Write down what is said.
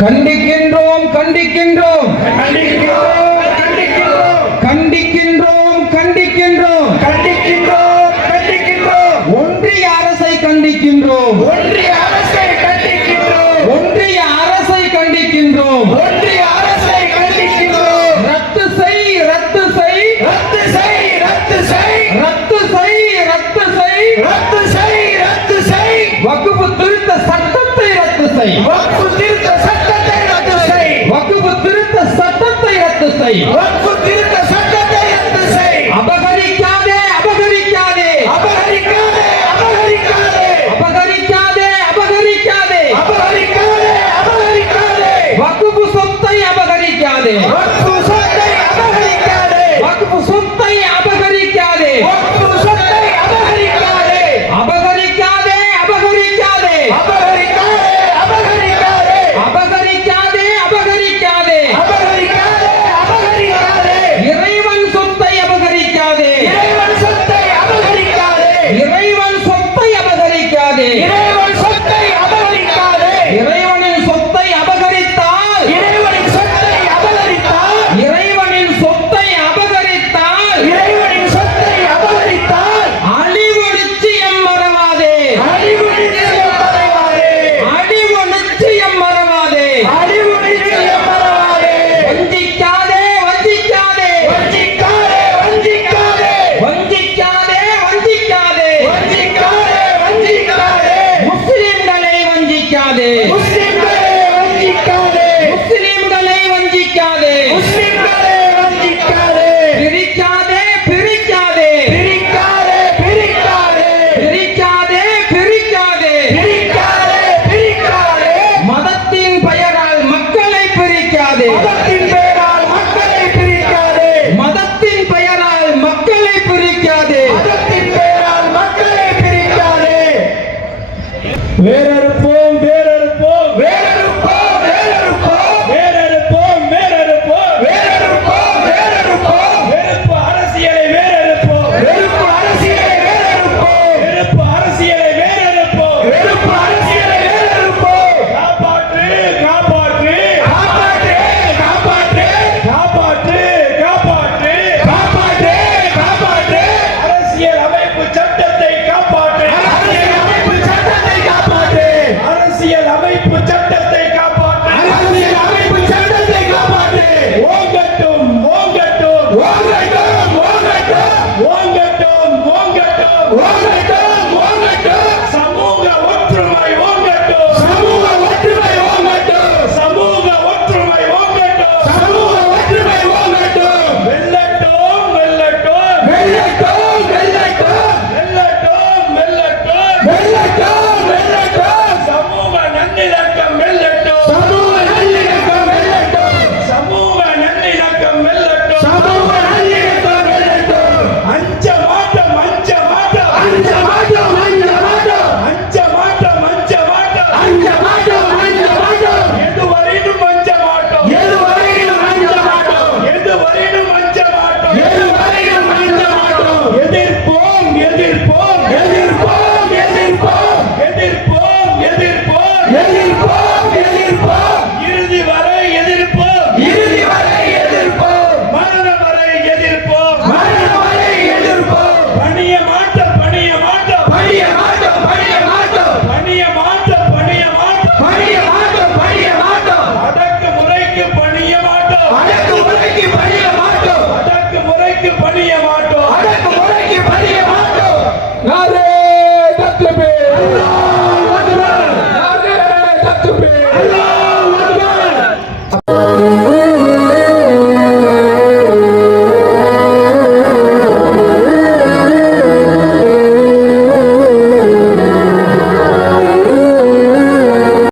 கண்டிக்கின்றோம் கண்டிக்கின்றோம் கண்டிக்கின்றோம் கண்டிக்கின்றோம் கண்டிக்கின்றோம் கண்டிக்கின்றோம் ஒன்றிய அரசை கண்டிக்கின்றோம் ஒன்றிய அரசை கண்டிக்கின்றோம் ஒன்றிய அரசை கண்டிக்கின்றோம் ஒன்றிய அரசை கண்டிக்கின்றோம் ரத்து செய் ரத்து செய் ரத்து செய் ரத்து செய் ரத்து செய் ரத்து செய் ரத்து செய் ரத்து செய் வக்ஃப் திருத்த சட்டத்தை ரத்து செய் வக்ஃப் திருத்த சட்டத்தை ரத்து செய் வக்ஃப் திருத்த சட்டத்தை ரத்து செய் வக்ஃப் திருத்த சட்டத்தை ரத்து செய் அபகரிக்காதே அபகரிக்காதே அபகரிக்காதே அபகரிக்காதே அபகரிக்காதே அபகரிக்காதே அபகரிக்காதே அபகரிக்காதே வக்ஃப் சொத்தை அபகரிக்காதே வக்ஃப் சொத்தை அபகரிக்காதே வக்ஃப் சொத்தை அபகரிக்காதே வக்ஃப் சொத்தை அபகரிக்காதே அபகரிக்காதே அபகரிக்காதே அபகரிக்காதே அபகரிக்காதே அபகரிக்காதே அபகரிக்காதே அபகரிக்காதே அபகரிக்காதே இறைவன் சொத்தை அபகரிக்காதே இறைவன் சொத்தை அபகரிக்காதே இறைவன் சொத்தை அபகரிக்காதே இறைவன் சொத்தை அபகரிக்காதே இறைவனின் சொத்தை அபகரித்தால் இறைவனின் சொத்தை அபகரித்தால் இறைவனின் சொத்தை அபகரித்தால் இறைவனின் சொத்தை அபகரித்தால் அழிவு நிச்சயம் மறவாதே அழிவு நிச்சயம் மறவாதே அழிவு நிச்சயம் மறவாதே அழிவு நிச்சயம் மறவாதே வஞ்சிக்காதே வஞ்சிக்காதே வஞ்சிக்காதே வஞ்சிக்காதே வஞ்சிக்காதே வஞ்சிக்காதே வஞ்சிக்காதே வஞ்சிக்காதே முஸ்லிம்களை வஞ்சிக்காதே முஸ்லிம்களை வஞ்சிக்காதே முஸ்லிம்களை வஞ்சிக்காதே முஸ்லிம்களை வஞ்சிக்காதே பிரிக்காதே பிரிக்காதே பிரிக்காதே பிரிக்காதே பிரிக்காதே பிரிக்காதே பிரிக்காதே பிரிக்காதே மதத்தின் பெயரால் மக்களை பிரிக்காதே மதத்தின்